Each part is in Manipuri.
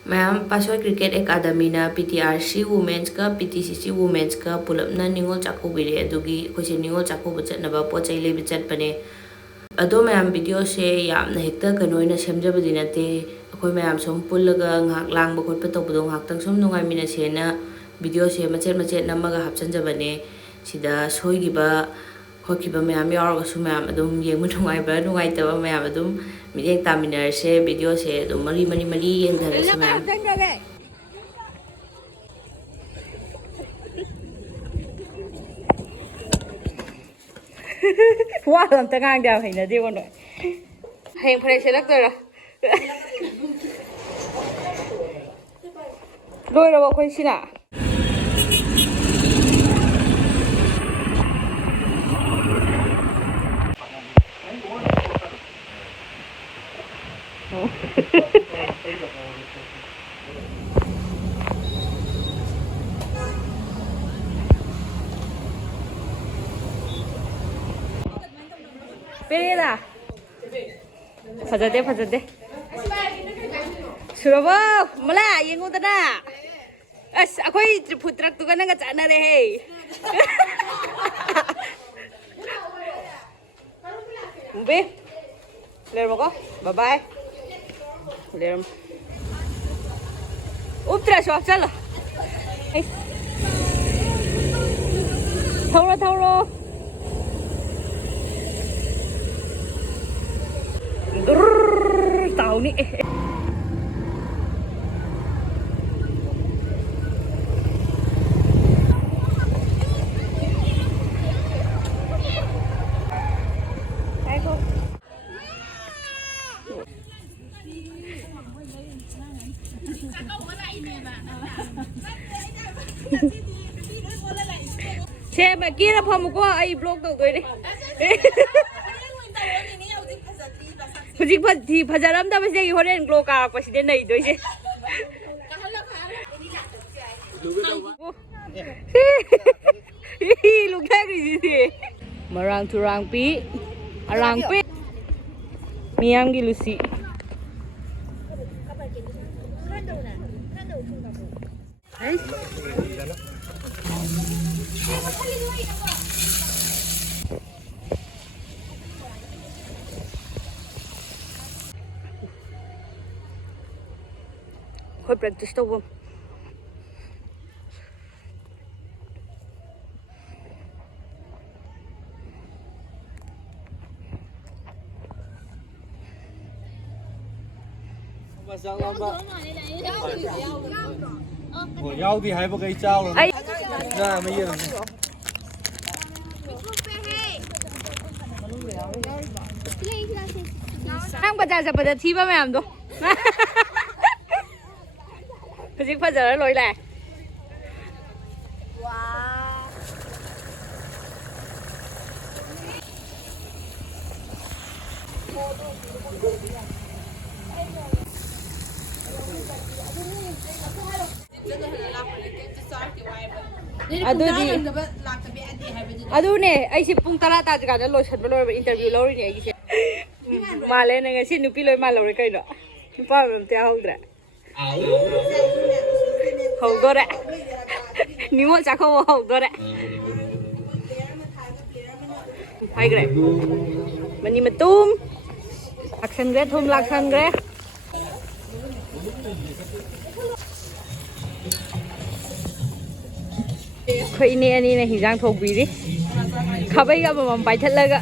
Ma'am, Passoy Cricket Academy na PTRC Women's ka PTCC Women's ka pulap na Ningol Chakouba adugi akoise Ningol Chakouba chatnaba pochai lebi chatpane ado ma'am video se yamna hekta kanoina semjabadi nate akoi ma'am som pullaga ngak langba khotpa tawbado ngak tang som nungai mina sena video se machet namaga hapchanjabane sida soigiba hokiba ma'am yawarga su ma'am adum yengmu nungai taba ma'am adum Mideng taminar se video se do mari yang dhare se ma'am. Wah, lam tangang dah hina dia kono. Hang pare selak tu lah. Loi rawa koi sina. Pera. Fazade. Suraba, mala yengu tada. As akoi putrak tu kan nga chana re hey. Mbe. Ler mo ko. Bye bye. Ler. Uptra shop chala. Thoro. Tahu nih. Xe mà kia là phòng của ai blog đâu rồi đi. Thì phải giờ lắm ta bây giờ hồi đến glow cả bác sĩ đến này đối chứ. Lúc khác gì thế? Marang turang pi, arang pi, miang gi lucy. Khoi practice tawam. Rau thì hay một cây trao rồi. Ra mấy giờ. Ang bazaar sa pada thiba ma'am do. Kasi bazaar loi la. Adune, ay si pung tara ta jaga lo shat lo interview lo ni ai. Male na nga si nupi lo malo re kai no. Pa te haudra. Haudora. Ningol Chakouba haudora. Hai gre. Mani matum. Action gre thum laksan gre. Khoi ne ani na hijang thok bi ri. Khabai ga mam pai that la ga.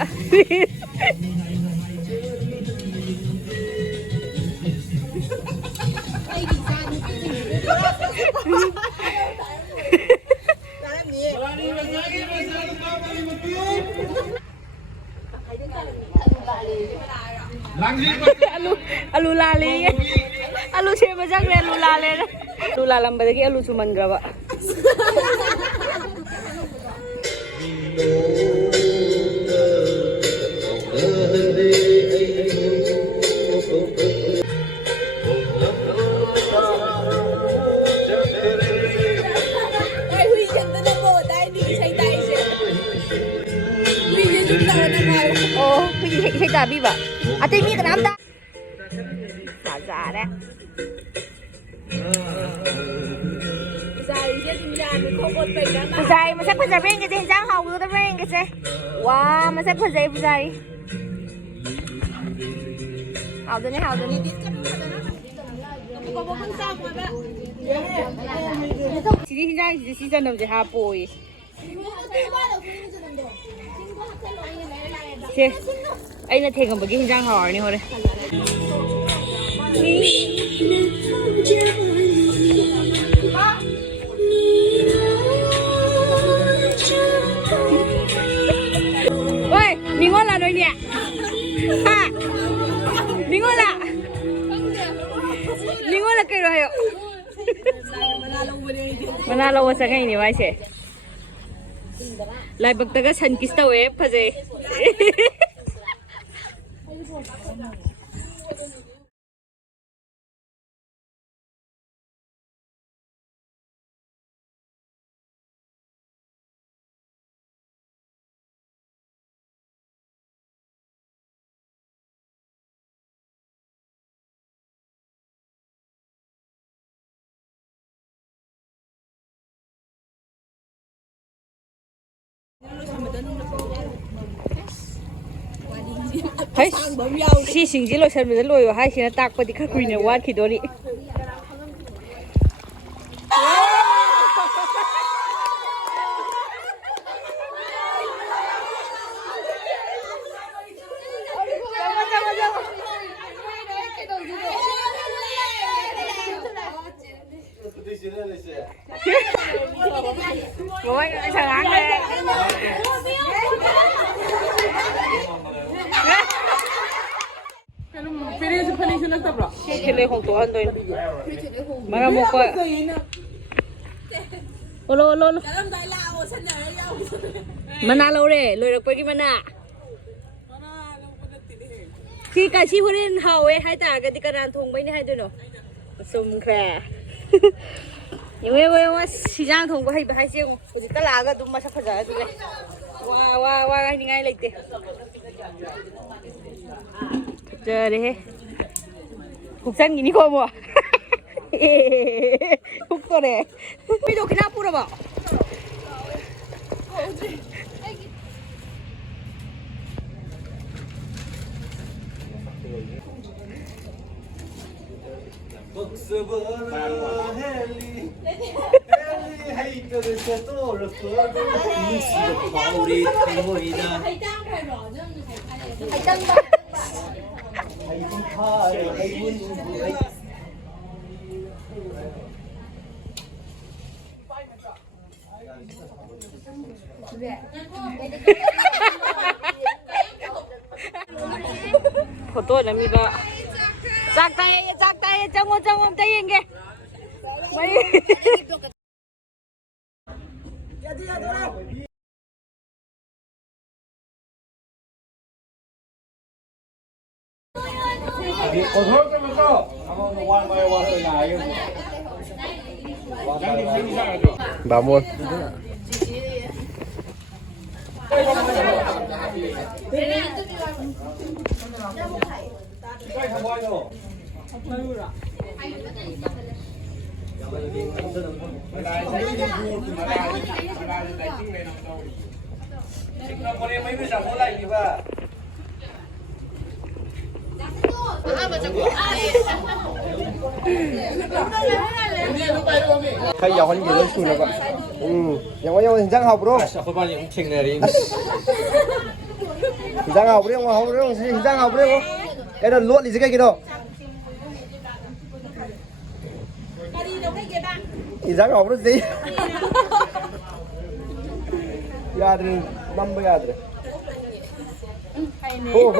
Alu lale. Alu siapa jangan alu lale. Alu lalam badagi alu cuman graba. Oh, thấy tabi ba? Ate mi kenapa? Saza deh. Puzai, masak puzai bên cái gì giang hậu người ta bên cái gì, wow, masak puzai puzai, hậu rồi này, chị đi giang chị chân đồng chị hà bồi, chị, anh là thèm cái giang hậu này thôi đấy. Ôi, Ningol là đôi nhẹ. Ha. Ningol là cái rồi hả? Mana lâu sa ngay ni mai se. Lai bak taga san kiss tau e phaje. Hey, si sing ji lo san me lo yo hai sin tak pa di kha kui ne wat khi do ni. Rồi, anh sang ăn đây. Kile hong to an doin. Mara mo ko. Olo. Mana lo re, loi rak pa ki mana. Khi ka chi hurin hawe hai ta ga di karan thong bai ni hai doino. Sum kra. Yewe sijang thong ba hai ba hai se ko. Ji ta la ga dum ma sa phaja du le. Wa ga ni ngai leite. Chờ đi Cục xanh gì có mua Cục to này Bây giờ cái nào phụ được bảo Photo là mi ba Chak tay trong ông tay yên kìa mấy Còn thôi cái mà có. Ngoan hơi lại. Bà mua. Hay giàu hơn gì đấy xui là vậy. Nhà có nhau thì giang học đúng không? Sao có những trình này đi. Thì giang học đấy không? Không thì giang học đấy không? Cái đó luộn thì cái kia đâu? Thì giang học nó gì? Ya thì 50 ya thì. Hô.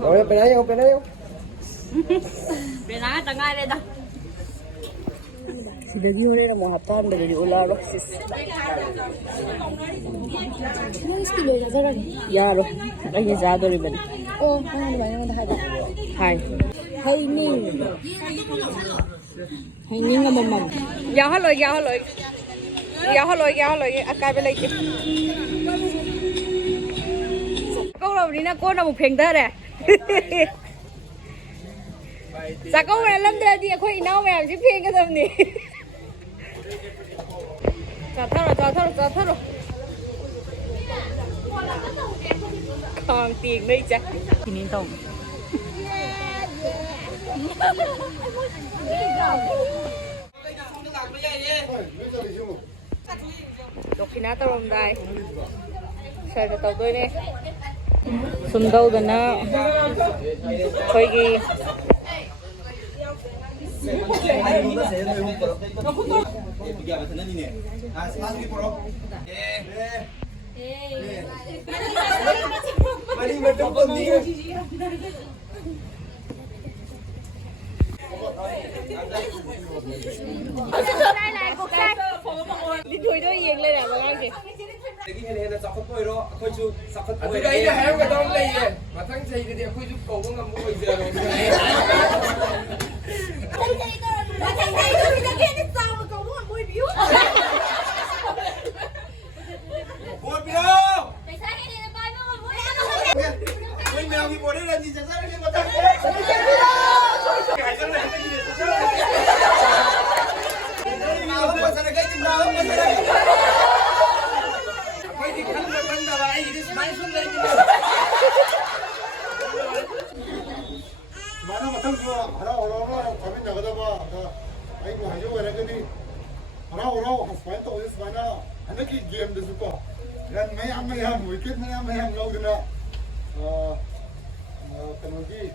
Rồi bên đấy không? Bên đó tầng ai đây đâu? Sudah gini đây là một hộp tôm dari ular roxis. Ya rồi, anh ấy ra rồi bên. Ô, anh ấy đang hai. Hai. Hay Ning là một mầm. Giao hết rồi. Akai bên đây chứ. Câu đầu đi na cô nào một phèn tới đây. ꯆꯥꯛꯀꯧꯕ ꯂꯝꯗ꯭ꯔꯗꯤ ꯑꯩꯈꯣꯏ ꯏꯅꯥꯎ ꯃꯌꯥꯝꯁꯤ ꯐꯦꯡꯒꯗꯕꯅꯤ ꯆꯥꯊꯔꯣ ꯈꯥꯡ ꯇꯦꯡꯅꯩ ꯆꯥꯏ ꯁꯤꯅꯤ ꯇꯧ ꯗꯣꯛꯈꯤꯅꯥ ꯇꯧꯔꯝꯗꯥꯏ ꯁꯔꯗ ꯇꯧꯗꯣꯏꯅꯦ ꯁꯨꯝ ꯇꯧꯗꯅ ꯑꯩꯈꯣꯏꯒꯤ ꯂꯤꯊꯣꯏꯗꯣ ꯌꯦꯡ ꯂꯩꯔꯦꯕ ꯑꯉꯥꯡꯁꯦ ꯍꯦꯟꯅ ꯆꯥꯎꯈꯠꯄ ꯑꯣꯏꯔꯣ ꯑꯩꯈꯣꯏꯁꯨ ꯆꯥꯎꯈꯠꯄ ꯑꯣꯏꯔꯣ ꯑꯩꯅ ꯍꯥꯏꯔꯝꯒꯗꯕ ꯂꯩꯌꯦ ꯃꯊꯪ ꯆꯍꯤꯗꯗꯤ ꯑꯩꯈꯣꯏꯁꯨ ꯀꯧꯕ ꯉꯝꯕ ꯑꯣꯏꯖꯔꯣ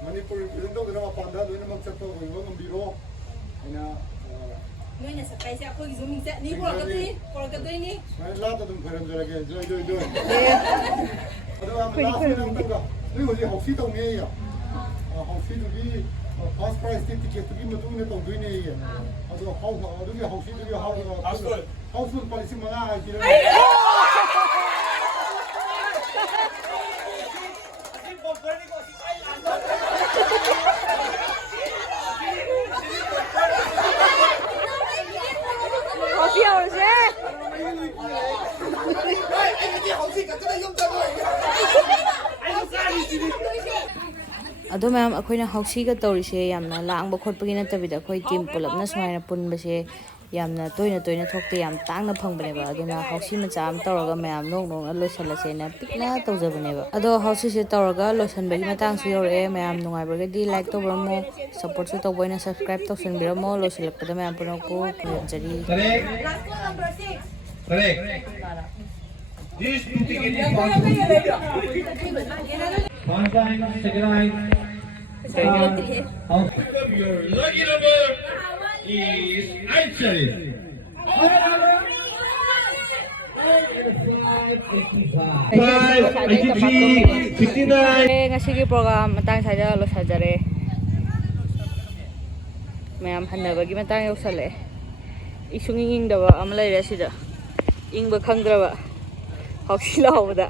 MANIPURI represent tꯧꯗꯅ ꯃꯄꯥꯟꯗ ꯂꯣꯏꯅꯃꯛ ꯆꯠꯄ ꯑꯣꯏꯕ ꯉꯝꯕꯤꯔꯣ ꯑꯩꯅ ꯅꯣꯏꯅ ꯆꯠꯄꯩꯁꯦ ꯑꯩꯈꯣꯏꯒꯤꯁꯨ ꯃꯤꯡꯆꯠꯅꯤ ꯄꯣꯔꯛꯀꯗꯣꯏꯅꯤ ꯁꯨꯃꯥꯏꯅ ꯂꯥꯞꯅ ꯑꯗꯨꯝ ꯈꯣꯏꯔꯝꯖꯔꯒꯦ ꯖꯣꯏ ꯑꯗꯨꯒ ꯂꯥꯁ ꯑꯣꯏꯅ ꯑꯃꯇꯪꯒ ꯅꯣꯏ ꯍꯧꯖꯤꯛ ꯍꯥꯎꯁꯤ ꯇꯧꯅꯦꯌꯦ ꯍꯥꯎꯁꯤꯗꯨꯒꯤ ꯐꯥꯔꯁ ꯄ꯭ꯔꯥꯏꯖꯀꯤ ꯇꯤꯀꯦꯠꯇꯨꯒꯤ ꯃꯇꯨꯡ ꯏꯟꯅ ꯇꯧꯗꯣꯏꯅꯦꯌꯦ ꯑꯗꯣ ꯑꯗꯨꯒꯤ ꯍꯥꯎꯁꯤꯗꯨꯒꯤ ꯍꯥꯎꯁꯐꯨꯜ ꯂꯨꯄꯥ 5,000 ꯍꯥꯏꯕꯤꯔꯝꯃꯦ ꯑꯗꯣ ꯃꯌꯥꯝ ꯑꯩꯈꯣꯏꯅ ꯍꯥꯎꯁꯤꯒ ꯇꯧꯔꯤꯁꯦ ꯌꯥꯝꯅ ꯂꯥꯡꯕ ꯈꯣꯠꯄꯒꯤ ꯅꯠꯇꯕꯤꯗ ꯑꯩꯈꯣꯏ ꯇꯤꯝ ꯄꯨꯂꯞꯅ ꯁꯨꯃꯥꯏꯅ ꯄꯨꯟꯕꯁꯦ ꯌꯥꯝꯅ ꯇꯣꯏꯅ ꯊꯣꯛꯇꯦ ꯌꯥꯝ ꯇꯥꯡꯅ ꯐꯪꯕꯅꯦꯕ ꯑꯗꯨꯅ ꯍꯥꯎꯁꯤ ꯃꯆꯥ ꯑꯃ ꯇꯧꯔꯒ ꯃꯌꯥꯝ ꯅꯣꯛꯅ ꯂꯣꯏꯁꯤꯜꯂꯁꯦꯅ ꯄꯤꯛꯅ ꯇꯧꯖꯕꯅꯦꯕ ꯑꯗꯣ ꯍꯥꯎꯁꯤꯁꯦ ꯇꯧꯔꯒ ꯂꯣꯏꯁꯤꯟꯕꯒꯤ ꯃꯇꯥꯡꯁꯨ ꯌꯧꯔꯛꯑꯦ ꯃꯌꯥꯝ ꯅꯨꯡꯉꯥꯏꯕꯒꯗꯤ ꯂꯥꯏꯛ ꯇꯧꯕꯤꯔꯝꯃꯣ ꯁꯞꯄꯣꯔꯠꯁꯨ ꯇꯧꯕ ꯑꯣꯏꯅ ꯁꯕꯁꯀ꯭ꯔꯥꯏꯕ ꯇꯧꯁꯟꯕꯤꯔꯝꯃꯣ ꯂꯣꯏꯁꯤꯜꯂꯛꯄꯗ ꯃꯌꯥꯝ ꯄꯨꯝꯅꯃꯛꯄꯨ ꯈꯨꯔꯨꯝꯖꯔꯤ This ticket is one time, second line. Your lucky number is archery. 59. Ngasigi program matang saja lo sajare. Mayam hanabagi matang yosale. Isunging dawa am laira sida. Ing ba khangdraba. Hausi lawa da.